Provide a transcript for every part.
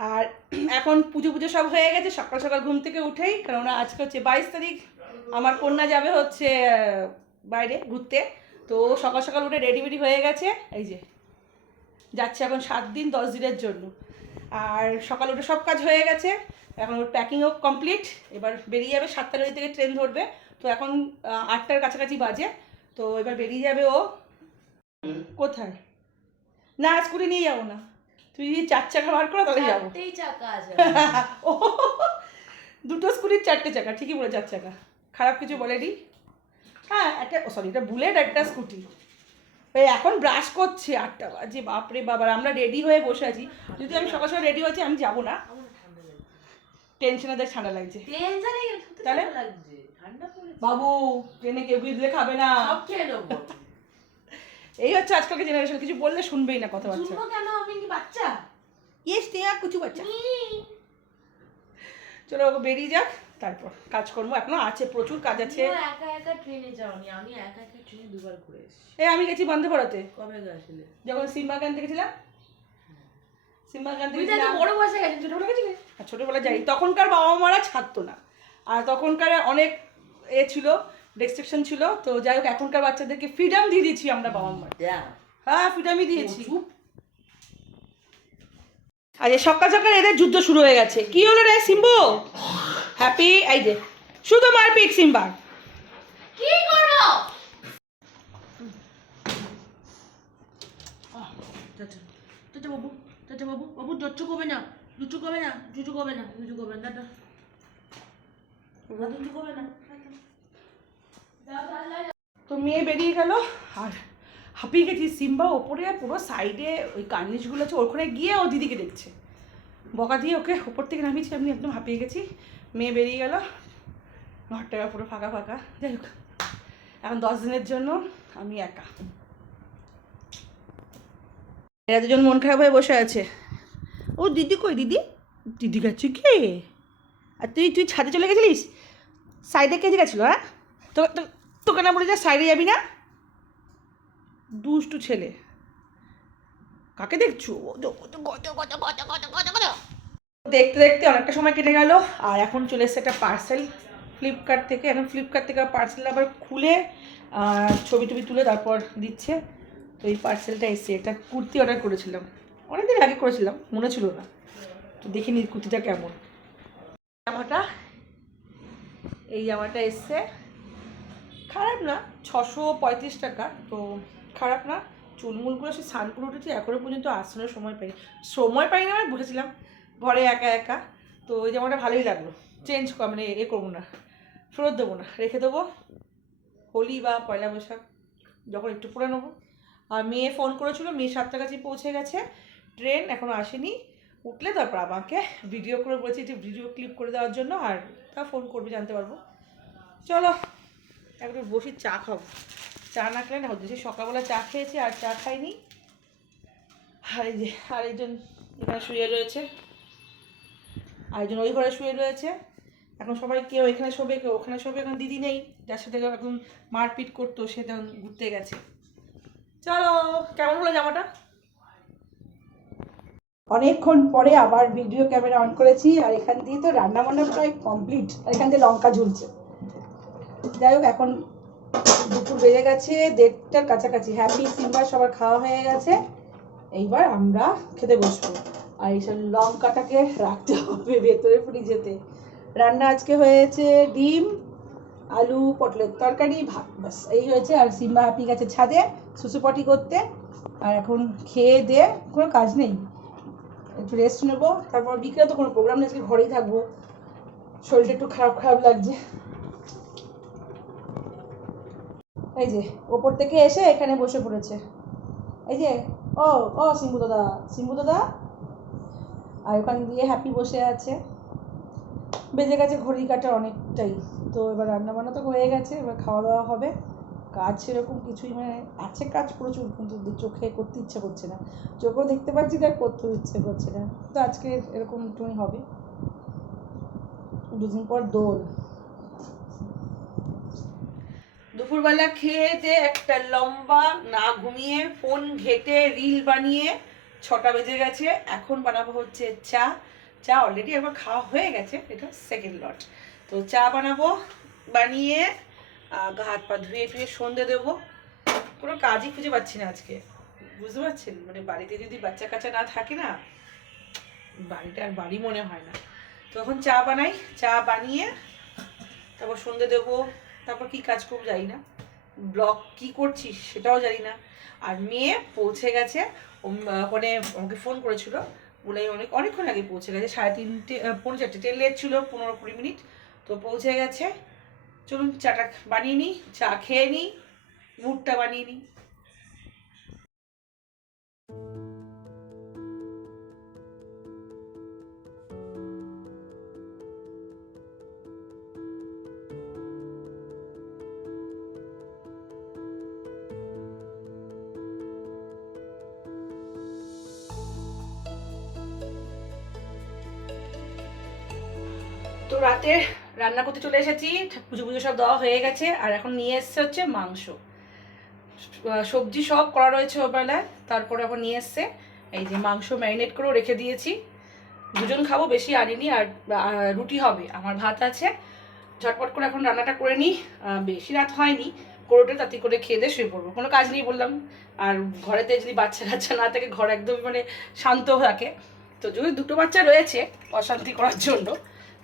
আর এখন পুজো পুজো সব হয়ে গেছে, সকাল সকাল ঘুম থেকে উঠেই, কেননা আজকে হচ্ছে বাইশ তারিখ। আমার কন্যা যাবে হচ্ছে, বাইরে ঘুরতে। তো সকাল সকাল উঠে রেডি বেডি হয়ে গেছে। এই যে যাচ্ছে এখন সাত দিন দশ দিনের জন্য। আর সকাল উঠে সব কাজ হয়ে গেছে। এখন ওর প্যাকিংও কমপ্লিট এবার বেরিয়ে যাবে সাতটার ওই থেকে ট্রেন ধরবে। তো এখন আটটার কাছাকাছি বাজে। তো এবার বেরিয়ে যাবে ও। কোথায়? না স্কুলে নিয়ে যাব না। তুই যদি চার চাকা বার করো তাহলে যাব। ও দুটো স্কুটির চারটে চাকা। ঠিকই বলে চার চাকা। খারাপ কিছু বলেনি। হ্যাঁ একটা সরি এটা বুলেট একটা স্কুটি এই এখন ব্রাশ করছে আটটা বাজে বাপরে বাবার আমরা রেডি হয়ে বসে আছি। যদি আমি সকাল সকাল রেডি হয়েছি আমি যাব না। টেনশনে দেখ ঠান্ডা লাগছে। তাহলে? বাবু ট্রেনে কেউ দিলে খাবে না। এই হচ্ছে আজকালকে জেনারেশন কিছু বললে শুনবেই না কথাবার্তা। শুনব কেন? আমি কি বাচ্চা? ইয়েস টিয়া কিছু বাচ্চা। চলো বেরিয়ে যাক। তারপর কাজ করব এখনও আছে প্রচুর কাজ আছে। একা একা ট্রেনে যাওনি আমি একা একা ট্রেনে দুবার ঘুরে এসেছি। এই আমি গেছি বন্ধে ভারতে। কবে গেছিলে? যখন সিম্বাগান থেকে ছিলাম সিম্বাগান থেকে তুই তো এত ছিলাম বড় বয়সে গেছিস ছোটবেলা গেছিলি? আর ছোটোবেলা যাই তখনকার বাবা মারা ছাড়তো না। আর তখনকার অনেক এ ছিল রেস্ট্রিকশন ছিল। তো যাই হোক এখনকার বাচ্চাদেরকে ফ্রিডম দিয়ে দিচ্ছি আমরা বাবা মা হ্যাঁ ফ্রিডমই দিয়েছি। আজ সকাল সকাল এদের যুদ্ধ শুরু হয়ে গেছে। কি হলো রে সিম্বু? হ্যাপি এই যে শুধু মারপিট সিম্বার কি করো? বাবু বাবু বাবু না? লুচু না? না? না? কবে না? তো মেয়ে বেরিয়ে গেল আর হাঁপিয়ে গেছি। সিম্বা ওপরে পুরো সাইডে ওই কার্নিশগুলো আছে ওখানে গিয়ে ও দিদিকে দেখছে। বকা দিয়ে ওকে ওপর থেকে নামিয়েছি, আমি একদম হাঁপিয়ে গেছি। মেয়ে বেরিয়ে গেল। ঘরটা পুরো ফাঁকা ফাঁকা। যাই হোক, এখন দশ দিনের জন্য আমি একা। এরা দুজন মন খারাপ হয়ে বসে আছে। ও দিদি কই, দিদি? দিদি গেছে কে? আর তুই তুই ছাদে চলে গেছিলিস? সাইডে কে গেছিল হ্যাঁ? তোকে তোকে না বলে যা সাইডে যাবি না? দুষ্টু ছেলে। কাকে দেখছ। দেখতে দেখতে অনেকটা সময় কেটে গেল, আর এখন চলে এসেছে একটা পার্সেল ফ্লিপকার্ট থেকে। এখন ফ্লিপকার্ট থেকে পার্সেল আবার খুলে ছবি টবি তুলে তারপর দিচ্ছে। তো এই পার্সেলটা এসছে। এটা কুর্তি অর্ডার করেছিলাম। অনেকদিন আগে করেছিলাম, মনে ছিল না। তো দেখিনি কুর্তিটা কেমন। জামাটা, এই জামাটা এসছে। খারাপ না, ছশো পঁয়ত্রিশ টাকা, তো খারাপ না। চুলমুলগুলো সে স্নান করে উঠেছি এখনও পর্যন্ত আসানোর সময় পাইনি। সময় পাইনি আমি বসেছিলাম, ঘরে একা একা। তো ওই জামাটা ভালোই লাগল। চেঞ্জ মানে এ করব না, ফেরত দেবো না, রেখে দেবো। হোলি বা পয়লা বৈশাখ, যখন একটু পরে নেব। আর মেয়ে ফোন করেছিল, মেয়ে সাতটা কাছে পৌঁছে গেছে। ট্রেন এখনও আসেনি। উঠলে তারপর আমাকে ভিডিও করে বলেছি যে ভিডিও ক্লিপ করে দেওয়ার জন্য, আর তা ফোন করবে, জানতে পারব। চলো একটু বসি চা খাব। চা না খেলে না সেই সকালবেলা চা খেয়েছি আর চা খাইনি। আর এই যে, আরেকজন এখানে শুয়ে রয়েছে। আরেকজন ওই ঘরে শুয়ে রয়েছে। এখন সবাই কেউ এখানে শোবে, কেউ ওখানে শোবে, এখন দিদি নেই। যার সাথে এখন মারপিট করতো, সে তখন ঘুরতে গেছে। চলো, কেমন হলো জামাটা? অনেকক্ষণ পরে আবার ভিডিও ক্যামেরা অন করেছি, আর এখান দিয়ে তো রান্না বান্না প্রায় কমপ্লিট আর এখান দিয়ে লঙ্কা ঝুলছে। যাই হোক, এখন দুপুর বেজে গেছে, দেড়টার কাছাকাছি। হ্যাপি সিম্বার সবার খাওয়া হয়ে গেছে। এইবার আমরা খেতে বসবো। আর এইসব লঙ্কাটাকে রাখতে হবে ভেতরে ফ্রিজেতে। রান্না আজকে হয়েছে ডিম, আলু, পটলের তরকারি, ভাত, ব্যাস। এই হয়েছে আর সিম্বা হ্যাপি গেছে ছাদে সুসুপটি করতে। আর এখন খেয়ে দিয়ে কোনো কাজ নেই। একটু রেস্ট নেব। তারপর বিকেলে তো কোনো প্রোগ্রাম নেই, আজকে ঘরেই থাকব। শরীরটা একটু খারাপ খারাপ লাগছে। এই যে, ওপর থেকে এসে এখানে বসে পড়েছে। এই যে, ও ও সিম্বু দাদা সিম্বু দাদা। আর ওখানে দিয়ে হ্যাপি বসে আছে। বেজে গেছে ঘড়ি কাটার অনেকটাই। তো এবার রান্না বান্না তো হয়ে গেছে, এবার খাওয়া দাওয়া হবে। কাজ সেরকম কিছুই মানে আছে কাজ প্রচুর, কিন্তু চোখে করতে ইচ্ছে করছে না। চোখেও দেখতে পাচ্ছি তার করতেও ইচ্ছে করছে না। তো আজকে এরকম একটুখানি হবে। দুদিন পর দোল। দুপুরবেলা খেয়ে যে একটা লম্বা না ঘুমিয়ে ফোন ঘেটে রিল বানিয়ে ছটা বেজে গেছে, এখন বানাবো হচ্ছে চা। চা অলরেডি একবার খাওয়া হয়ে গেছে, এটা সেকেন্ড লট তো চা বানাবো, বানিয়ে হাত পা ধুয়ে টুয়ে সন্ধে দেবো। কোনো কাজই খুঁজে পাচ্ছি না আজকে। বুঝতে পারছেন? মানে বাড়িতে যদি বাচ্চা কাচ্চা না থাকে না বাড়িটা আর বাড়ি মনে হয় না। তো এখন চা বানাই, চা বানিয়ে তারপর সন্ধে দেবো। তারপর কি কাজ করব জানি না। ব্লগ কি করছিস সেটাও জানি না। আর মেয়ে পৌঁছে গেছে ওখানে আমাকে ফোন করেছিল। বলে অনেক, অনেকক্ষণ আগে পৌঁছে গেছে, সাড়ে তিনটে পৌঁছে চারটে, ট্রেন লেট ছিল, পনেরো কুড়ি মিনিট। তো পৌঁছে গেছে। চলুন চাটা বানিয়ে নিই, চা খেয়ে নিই, মুডটা বানিয়ে নিই। তো রাতে রান্না করতে চলে এসেছি। পুজো পুজো সব দেওয়া হয়ে গেছে, আর এখন নিয়ে এসছে হচ্ছে মাংস। সবজি সব করা রয়েছে ওবেলায়, তারপরে এখন নিয়ে এসছে এই যে মাংস ম্যারিনেট করেও রেখে দিয়েছি। দুজন খাব, বেশি আনিনি, আর রুটি হবে, আমার ভাত আছে। ঝটপট করে এখন রান্নাটা করে নিই। বেশি রাত হয়নি কোরোটে তাতে করে খেয়ে দিয়ে শুয়ে পড়ব, কোনো কাজ নেই বললাম। আর ঘরেতে যদি বাচ্চা কাচ্চা না থাকে, ঘর একদম মানে শান্ত থাকে। তো যদি দুটো বাচ্চা রয়েছে, অশান্তি করার জন্য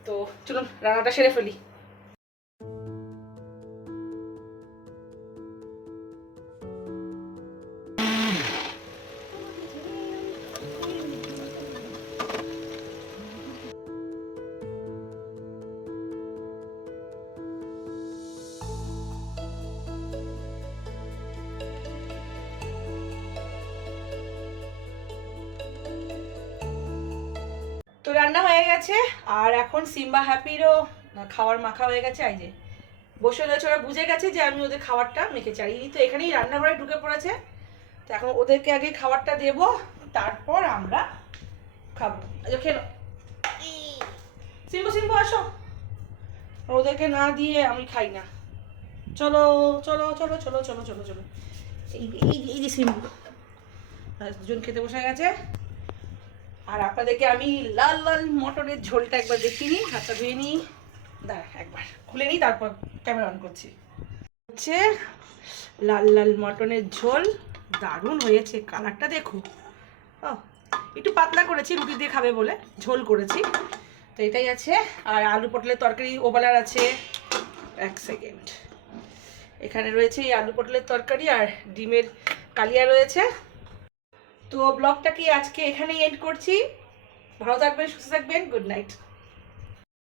তো চলুন রান্নাটা সেরে ফেলি। তো রান্না হয়ে গেছে, আর এখন সিম্বা হ্যাপিরও খাওয়ার মাখা হয়ে গেছে, এই যে। বসে রয়েছে, ওরা বুঝে গেছে যে আমি ওদের খাবারটা মেখে চাই। তো এখানেই রান্নাঘরে ঢুকে পড়েছে, তো এখন ওদেরকে আগে খাবারটা দেব, তারপর আমরা খাব। খেলো। সিম্বু সিম্বু, আসো। ওদেরকে না দিয়ে আমি খাই না। চলো চলো চলো চলো চলো চলো চলো। এই এই যে সিম্বু। দুজন খেতে বসে গেছে। আর আপনাদেরকে আমি লাল লাল মটরের ঝোলটা একবার দেখিয়ে নিই, হাতটা ধুয়ে নিই। দাঁড়া, একবার খুলে নিই, তারপর ক্যামেরা অন করছি। হচ্ছে লাল লাল মটনের ঝোল, দারুণ হয়েছে কালারটা দেখো। ও একটু পাতলা করেছি, রুটি দিয়ে খাবে বলে, ঝোল করেছি। তো এটাই আছে, আর আলু পটলের তরকারি ওবেলার আছে। এক সেকেন্ড। এখানে রয়েছে এই আলু পটলের তরকারি আর ডিমের কালিয়া রয়েছে। তো ব্লগটাকে আজকে এখানেই এন্ড করছি। ভালো থাকবেন সুস্থ থাকবেন গুড নাইট